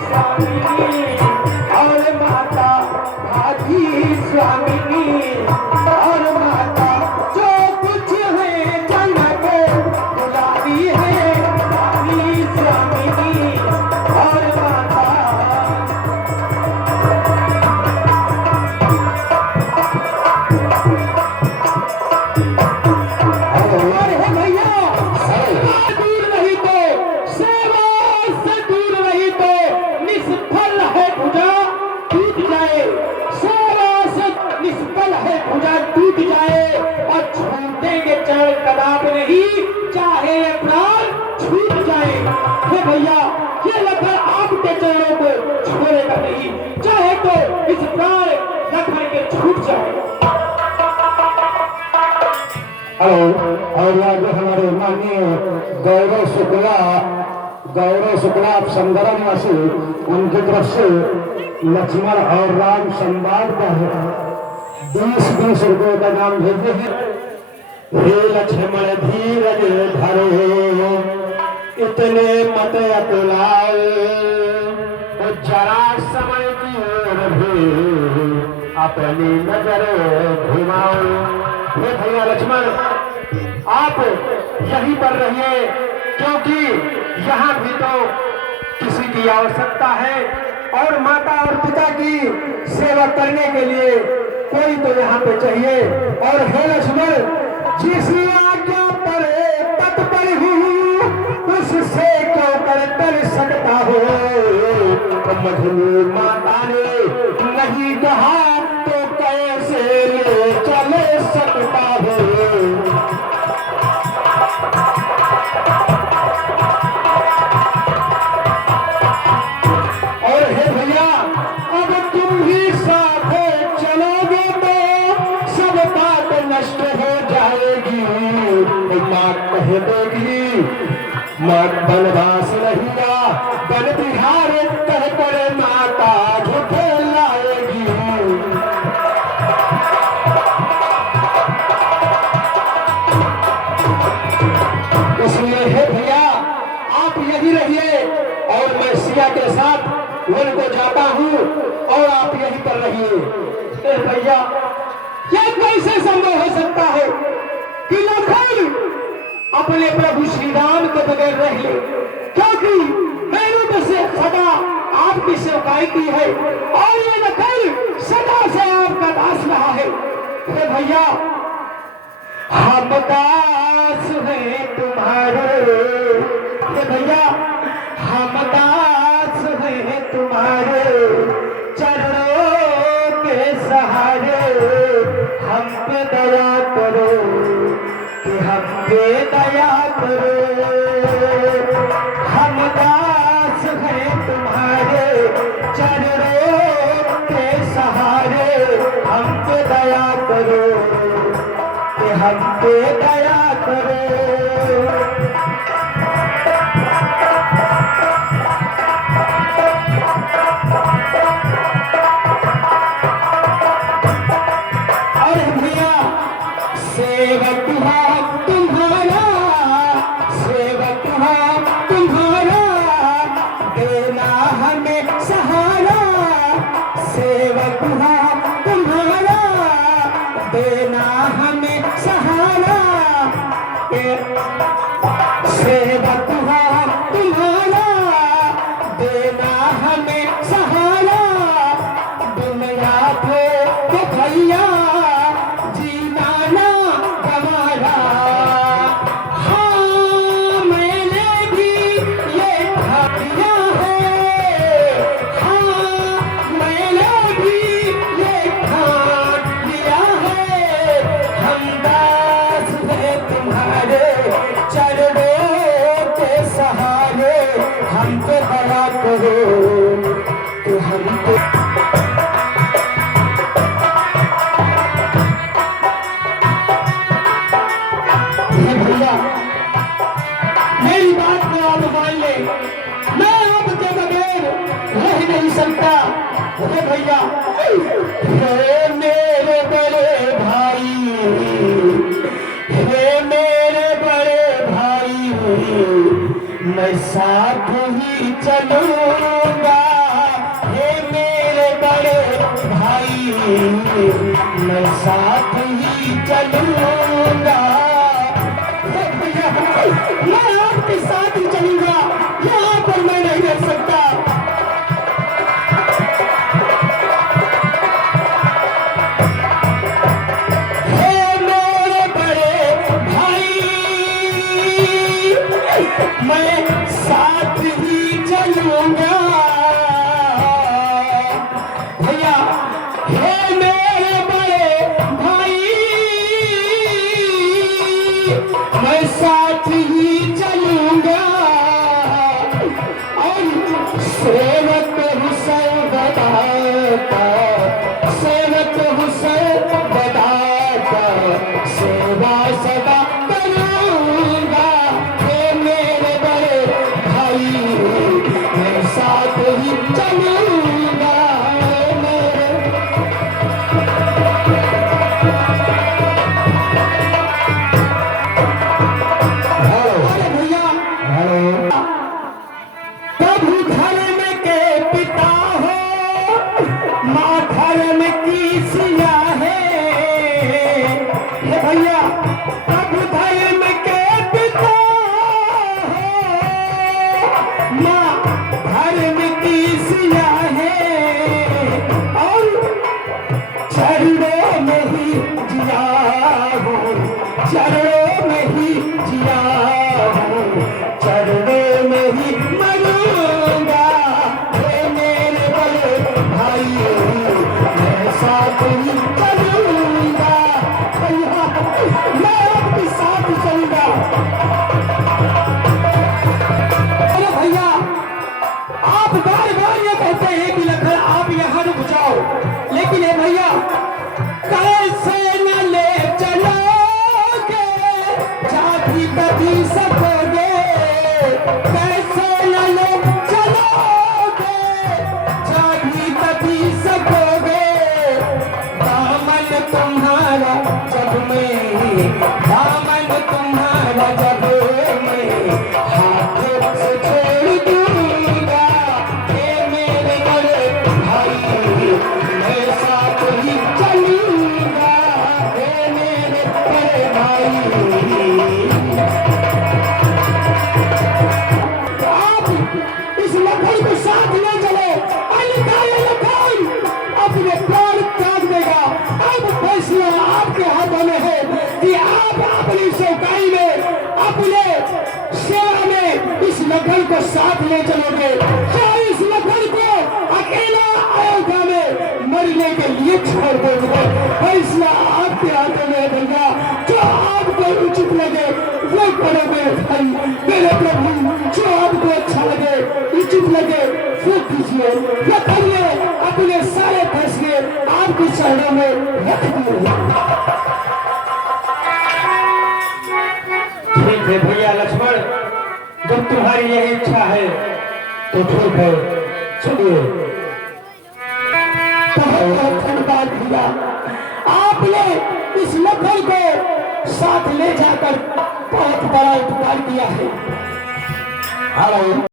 स्वामिनी और माता भागी स्वामिनी और माता जो कुछ है जनक दुलारी है भागी स्वामिनी और माता। चाहे ये प्राण छूट जाए, हे भैया ये लखन आपके चरणों को छोड़ेगा नहीं, चाहे तो इस प्राण लखन के छूट जाए। हेलो, और आगे हमारे माननीय गौरव शुक्ला आप संगरम वासी उनकी तरफ से लक्ष्मण और राम संवाद का 20-20 रुपए का नाम भेजते हैं। हे लक्ष्मण धीरज धरो इतने मत अतुलाओ जरा समय की ओर भी अपनी नजर घुमाओ। हे भैया लक्ष्मण आप यहीं पर रहिए, क्योंकि यहाँ भी तो किसी की आवश्यकता है और माता और पिता की सेवा करने के लिए कोई तो यहाँ पे चाहिए। और हे लक्ष्मण जिस आज्ञा पर तत्पर हूँ उससे क्यों कर सकता हो, मधुर माता ने नहीं कहा तो कैसे ले चले सकता हो। और हे भैया अब तुम भी साथ चलोगे तो सब बात नष्ट हो जाएगी। माँ कह देगी माँ बनवास रहेगा बन बिहार कह कर माता झूठे लाएगी। इसलिए हे भैया आप यही रहिए और मैं सिया के साथ वन को जाता हूँ और आप यहीं पर रहिए। भैया यह कैसे संभव हो सकता है कि लखन अपने प्रभु श्री राम के बगैर रह ले, क्योंकि मैंने तो से सदा आपकी सेवकाई की है और ये लखन सदा से आपका दास रहा है। हे भैया हम दास हैं तुम्हारे, हे भैया हम दास हैं तुम्हारे चरणों के सहारे, हम पे दया करो कि हम पे दया करो। हम दास हैं तुम्हारे चरणों के सहारे, हम पे दया करो कि हम पे दया करो। सेवक हम तुम्हारा, सेवक हम तुम्हारा, देना हमें सहारा। सेवक हम तुम्हारा, देना हमें सहारा। सेवक हम तुम्हारा, देना हमें सहारा। दुनिया को भैया हमको दया करो तो हमको। भैया मेरी बात को आप मान ले, मैं आपके बगैर रह नहीं सकता। हे भैया हे मेरे बड़े भाई, हे मेरे बड़े भाई, मैं साथ ही चलूंगा। मैं साथ ही चलूंगा। मैं आपके साथ ही चलूंगा, यहाँ पर मैं नहीं रह सकता। मैं साथ ही चलूंगा भैया, हे मेरे बड़े भाई, मैं साथ ही चलूंगा। और सेवक हुसैन बताता, सेवक हुसैन बताता, सेवा सदा करूंगा। मैं साथ ही चलूंगा। अरे भैया, प्रभु धर्म के पिता हो, माँ धर्म की सिया है। हे भैया, प्रभु धर्म के पिता माँ धर्म की सिया है। और चरणों में ही जिया हूँ, चरणों में ही जिया हूँ, चरणों में ही मरूंगा। हे मेरे बड़े भाई, मैं साथ ही चलूंगा। भैया, मैं आपके साथ चलूंगा। भैया, आप बार बार ये कहते हैं कि लखन आप यहाँ रुक जाओ, लेकिन ये भैया कैसे न ले चलोगे, जाति कभी सकोगे। कैसे न ले चलोगे, जाति कभी सकोगे। दामन तुम्हारा जब में, दामन तुम्हारा जब में, हाथों से छोड़ दूंगा। हे मेरे बड़े भाई, मैं साथ ही चलूंगा। हे मेरे बड़े भाई, आप इस लखन को साथ ले चलो। लखन अपने प्राण त्याग देगा। अब फैसला आपके हाथों में है कि आप अपनी सेवकाई में, अपने सेवा में इस लखन को साथ ले चलोगे, क्या इस लखन को अकेला अयोध्या में मरने के लिए छोड़ दोगे। फैसला आपके हाथों में भैया, जो आपको उचित लगे वो करोगे। भाई मेरे प्रभु, जो आपको अच्छा लगे, उचित लगे वो कीजिए, वो करिए। अपने सारे फैसले आपके चरणों में रख दिए। ठीक है भैया लक्ष्मण, जब तुम्हारी यही इच्छा है तो ठीक है, चलिए। धन्यवाद भैया, आपने इस लखन को साथ ले जाकर बहुत बड़ा उपकार किया है। हेलो।